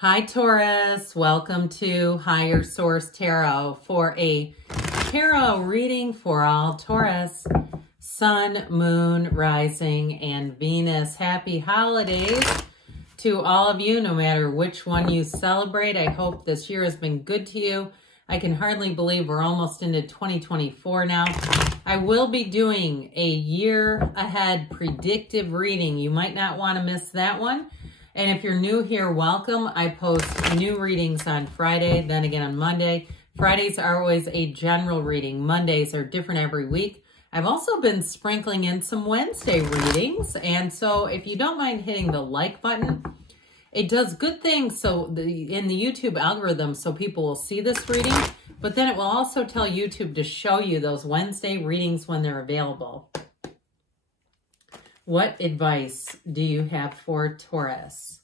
Hi, Taurus. Welcome to Higher Source Tarot for a tarot reading for all Taurus, Sun, Moon, Rising, and Venus. Happy holidays to all of you, no matter which one you celebrate. I hope this year has been good to you. I can hardly believe we're almost into 2024 now. I will be doing a year ahead predictive reading. You might not want to miss that one. And if you're new here, welcome. I post new readings on Friday, then again on Monday. Fridays are always a general reading. Mondays are different every week. I've also been sprinkling in some Wednesday readings. And so if you don't mind hitting the like button, it does good things in the YouTube algorithm so people will see this reading. But then it will also tell YouTube to show you those Wednesday readings when they're available. What advice do you have for Taurus?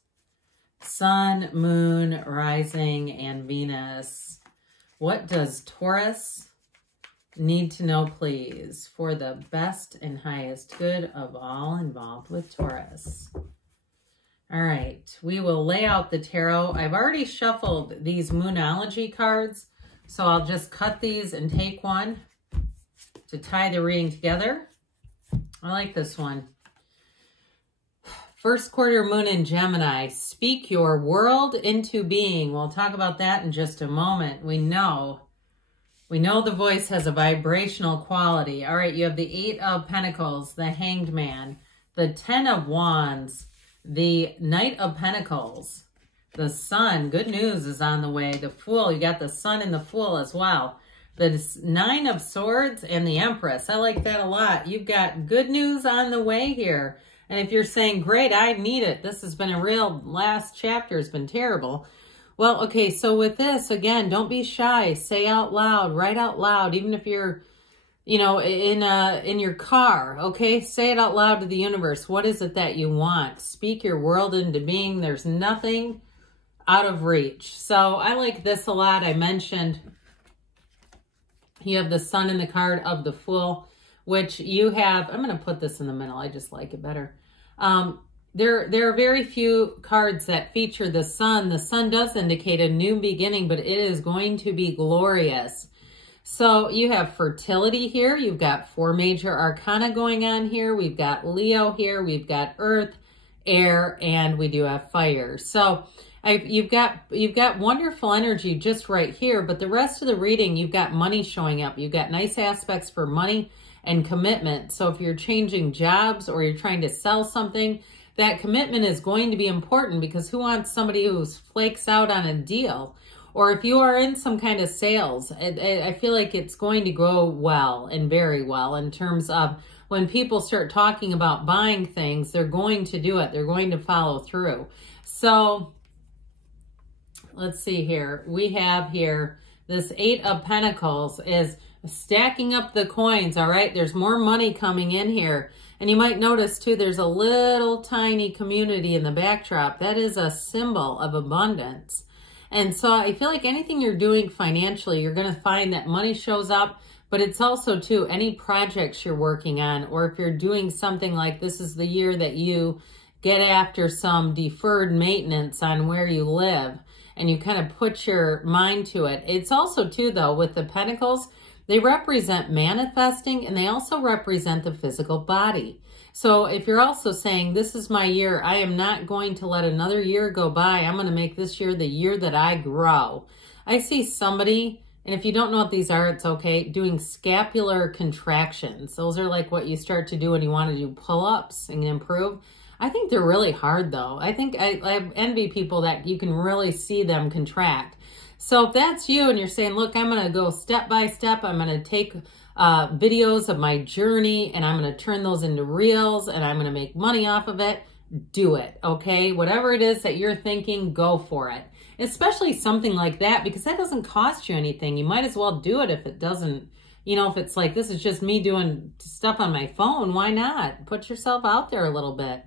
Sun, Moon, Rising, and Venus. What does Taurus need to know, please, for the best and highest good of all involved with Taurus? All right, we will lay out the tarot. I've already shuffled these Moonology cards, so I'll just cut these and take one to tie the reading together. I like this one. First quarter moon in Gemini, speak your world into being. We'll talk about that in just a moment. We know the voice has a vibrational quality. All right, you have the Eight of Pentacles, the Hanged Man, the Ten of Wands, the Knight of Pentacles, the Sun. Good news is on the way. The Fool, you got the Sun and the Fool as well. The Nine of Swords and the Empress. I like that a lot. You've got good news on the way here. And if you're saying, great, I need it. This has been a real, last chapter has been terrible. Well, okay, so with this, again, don't be shy. Say out loud, write out loud, even if you're, in your car, okay? Say it out loud to the universe. What is it that you want? Speak your world into being. There's nothing out of reach. So I like this a lot. I mentioned you have the Sun in the card of the Fool, which you have. I'm going to put this in the middle. I just like it better. There are very few cards that feature the Sun. The Sun does indicate a new beginning, but it is going to be glorious. So you have fertility here. You've got 4 major arcana going on here. We've got Leo here. We've got Earth, Air, and we do have Fire. So you've got wonderful energy just right here, but the rest of the reading, you've got money showing up. You've got nice aspects for money and commitment. So if you're changing jobs or you're trying to sell something, that commitment is going to be important, because who wants somebody who flakes out on a deal? Or if you are in some kind of sales, I feel like it's going to go well and very well in terms of when people start talking about buying things, they're going to do it. They're going to follow through. So let's see here. We have here this Eight of Pentacles is stacking up the coins, all right? There's more money coming in here. And you might notice, too, there's a little tiny community in the backdrop. That is a symbol of abundance. And so I feel like anything you're doing financially, you're going to find that money shows up. But it's also, too, any projects you're working on, or if you're doing something like this is the year that you get after some deferred maintenance on where you live, and you kind of put your mind to it. It's also, too, though, with the Pentacles, they represent manifesting, and they also represent the physical body. So if you're also saying, this is my year, I am not going to let another year go by. I'm going to make this year the year that I grow. I see somebody, and if you don't know what these are, it's okay, doing scapular contractions. Those are like what you start to do when you want to do pull-ups and improve. I think they're really hard, though. I think I envy people that you can really see them contract. So if that's you and you're saying, look, I'm going to go step by step. I'm going to take videos of my journey and I'm going to turn those into reels and I'm going to make money off of it. Do it, okay? Whatever it is that you're thinking, go for it. Especially something like that, because that doesn't cost you anything. You might as well do it if it doesn't, if it's like, this is just me doing stuff on my phone, why not? Put yourself out there a little bit.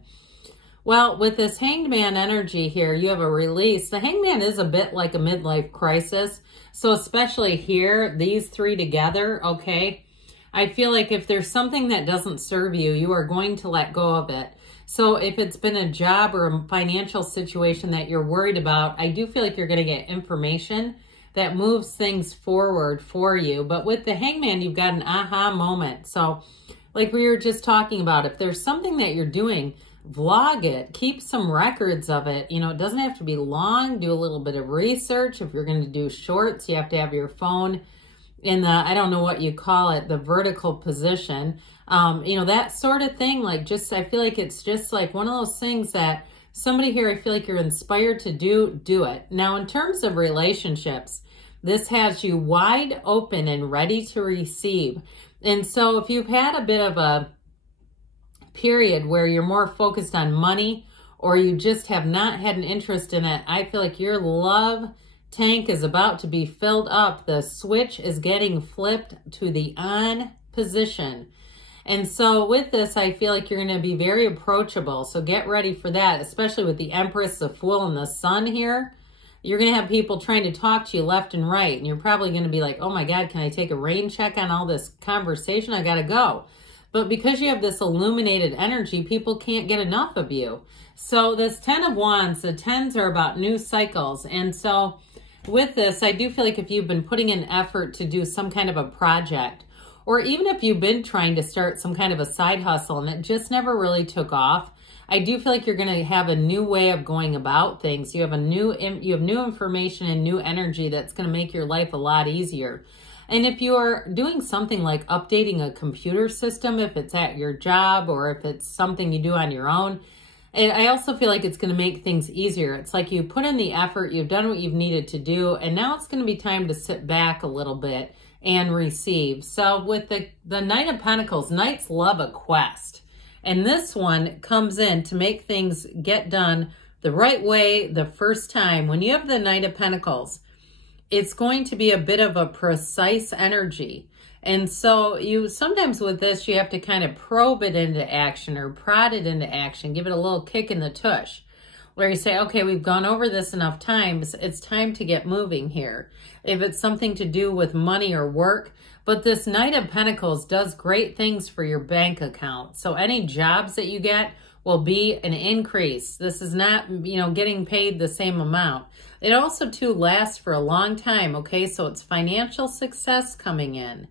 Well, with this Hanged Man energy here, you have a release. The Hanged Man is a bit like a midlife crisis. So especially here, these 3 together, okay? I feel like if there's something that doesn't serve you, you are going to let go of it. So if it's been a job or a financial situation that you're worried about, I do feel like you're going to get information that moves things forward for you. But with the Hangman, you've got an aha moment. So like we were just talking about, if there's something that you're doing, vlog it, keep some records of it. You know, it doesn't have to be long. Do a little bit of research. If you're going to do shorts, you have to have your phone in the, I don't know what you call it, the vertical position. You know, that sort of thing. Like just, I feel like it's just like one of those things that somebody here, I feel like you're inspired to do it. Now, in terms of relationships, this has you wide open and ready to receive. And so if you've had a bit of a period where you're more focused on money, or you just have not had an interest in it, I feel like your love tank is about to be filled up. The switch is getting flipped to the on position. And so with this, I feel like you're going to be very approachable. So get ready for that, especially with the Empress, the Fool, and the Sun here. You're going to have people trying to talk to you left and right. And you're probably going to be like, oh my God, can I take a rain check on all this conversation? I got to go. But because you have this illuminated energy, people can't get enough of you. So this 10 of Wands, the 10s are about new cycles. And so with this, I do feel like if you've been putting in effort to do some kind of a project, or even if you've been trying to start some kind of a side hustle and it just never really took off, I do feel like you're going to have a new way of going about things. You have new information and new energy that's going to make your life a lot easier. And if you are doing something like updating a computer system, if it's at your job or if it's something you do on your own, I also feel like it's going to make things easier. It's like you put in the effort, you've done what you've needed to do, and now it's going to be time to sit back a little bit and receive. So with the Knight of Pentacles, Knights love a quest. And this one comes in to make things get done the right way the first time. When you have the Knight of Pentacles, it's going to be a bit of a precise energy. And so you sometimes with this, you have to kind of probe it into action or prod it into action, give it a little kick in the tush, where you say, okay, we've gone over this enough times. It's time to get moving here. If it's something to do with money or work, but this Knight of Pentacles does great things for your bank account. So any jobs that you get will be an increase. This is not, you know, getting paid the same amount. It also, too, lasts for a long time, okay? So it's financial success coming in.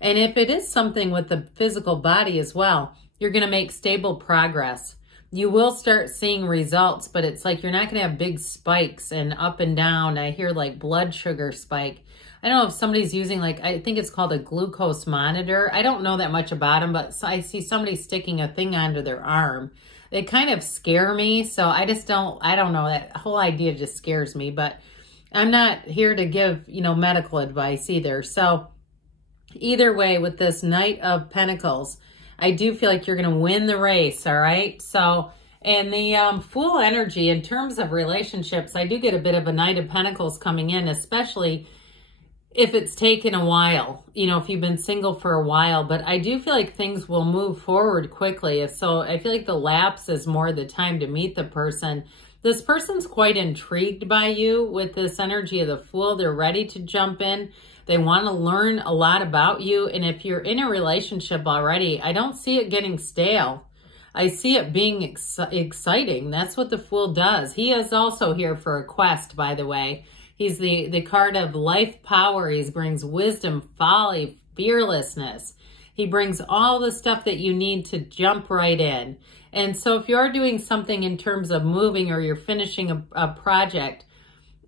And if it is something with the physical body as well, you're going to make stable progress. You will start seeing results, but it's like you're not going to have big spikes and up and down. I hear like blood sugar spike. I don't know if somebody's using like, I think it's called a glucose monitor. I don't know that much about them, but I see somebody sticking a thing onto their arm. They kind of scare me. So I don't know, that whole idea just scares me, but I'm not here to give, you know, medical advice either. So either way, with this Knight of Pentacles, I do feel like you're going to win the race. All right. So, and the Fool energy in terms of relationships, I do get a bit of a Knight of Pentacles coming in, especially if it's taken a while, you know, if you've been single for a while, but I do feel like things will move forward quickly. So I feel like the lapse is more the time to meet the person. This person's quite intrigued by you with this energy of the Fool. They're ready to jump in. They want to learn a lot about you. And if you're in a relationship already, I don't see it getting stale. I see it being exciting. That's what the Fool does. He is also here for a quest, by the way. He's the card of life power. He brings wisdom, folly, fearlessness. He brings all the stuff that you need to jump right in. And so if you're doing something in terms of moving or you're finishing a project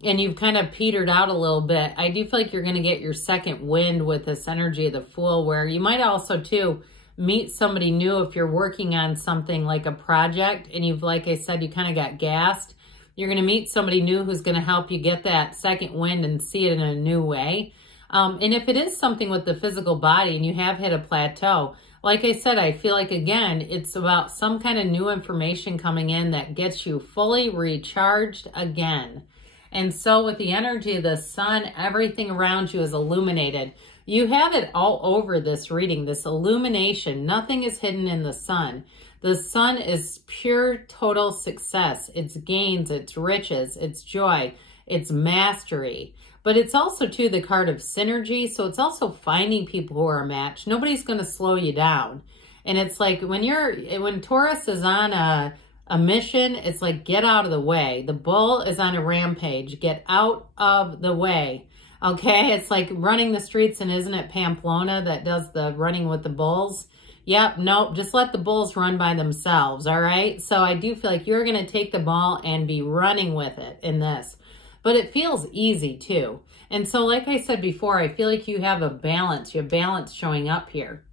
and you've kind of petered out a little bit, I do feel like you're going to get your second wind with this energy of the Fool, where you might also, too, meet somebody new if you're working on something like a project and you've, like I said, you kind of got gassed. You're going to meet somebody new who's going to help you get that second wind and see it in a new way. And if it is something with the physical body and you have hit a plateau, like I said, I feel like, again, it's about some kind of new information coming in that gets you fully recharged again. And so with the energy of the Sun, everything around you is illuminated. You have it all over this reading, this illumination. Nothing is hidden in the Sun. The Sun is pure, total success. It's gains, it's riches, it's joy, it's mastery. But it's also, too, the card of synergy. So it's also finding people who are a match. Nobody's going to slow you down. And it's like when Taurus is on a mission, it's like, get out of the way. The bull is on a rampage. Get out of the way. Okay, it's like running the streets, and isn't it Pamplona that does the running with the bulls? Yep, nope, just let the bulls run by themselves, all right? So I do feel like you're going to take the ball and be running with it in this. But it feels easy too. And so like I said before, I feel like you have a balance. You have balance showing up here.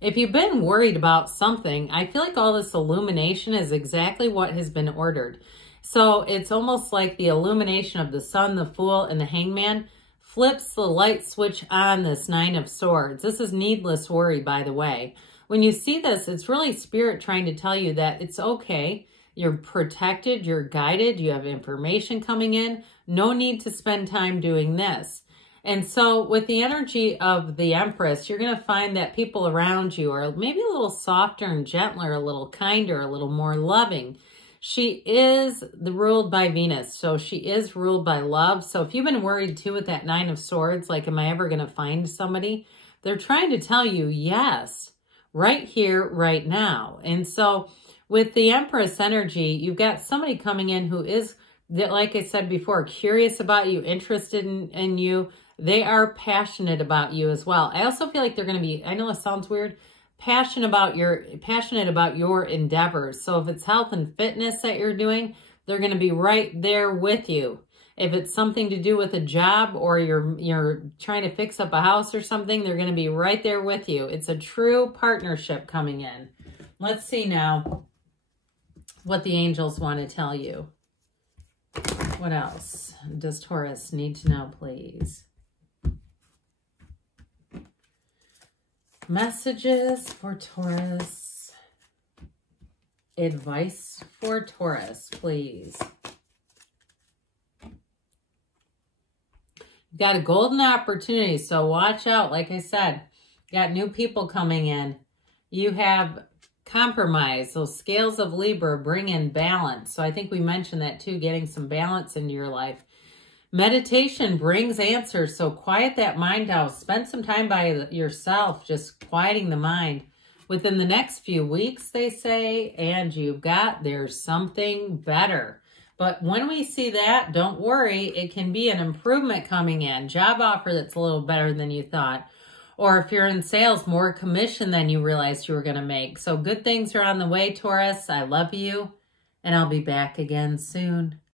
If you've been worried about something, I feel like all this illumination is exactly what has been ordered. So it's almost like the illumination of the sun, the Fool, and the Hangman flips the light switch on this Nine of Swords. This is needless worry, by the way. When you see this, it's really Spirit trying to tell you that it's okay. You're protected, you're guided, you have information coming in. No need to spend time doing this. And so with the energy of the Empress, you're going to find that people around you are maybe a little softer and gentler, a little kinder, a little more loving. She is ruled by Venus, so she is ruled by love. So if you've been worried too with that Nine of Swords, like, am I ever going to find somebody? They're trying to tell you, yes, right here, right now. And so with the Empress energy, you've got somebody coming in who is, like I said before, curious about you, interested in you. They are passionate about you as well. I also feel like they're going to be, I know it sounds weird, passionate about your endeavors. So if it's health and fitness that you're doing, they're going to be right there with you. If it's something to do with a job, or you're trying to fix up a house or something, they're going to be right there with you. It's a true partnership coming in. Let's see now what the angels want to tell you. What else does Taurus need to know, please? Messages for Taurus. Advice for Taurus, please. You've got a golden opportunity, so watch out. Like I said, you got new people coming in. You have compromise. Those scales of Libra bring in balance. So I think we mentioned that too, getting some balance into your life. Meditation brings answers, so quiet that mind out. Spend some time by yourself, just quieting the mind. Within the next few weeks, they say, and there's something better. But when we see that, don't worry, it can be an improvement coming in. Job offer that's a little better than you thought. Or if you're in sales, more commission than you realized you were going to make. So good things are on the way, Taurus. I love you, and I'll be back again soon.